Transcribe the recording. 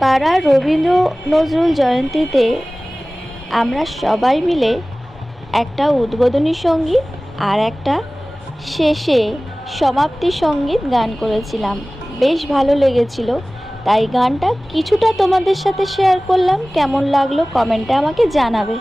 পাড়ার রবীন্দ্র নজরুল জয়ন্তীতে আমরা সবাই মিলে একটা উদ্বোধনী সঙ্গীত আর একটা শেষে সমাপ্তি সঙ্গীত গান করেছিলাম। বেশ ভালো লেগেছিল, তাই গানটা কিছুটা তোমাদের সাথে শেয়ার করলাম। কেমন লাগলো কমেন্টে আমাকে জানাবে।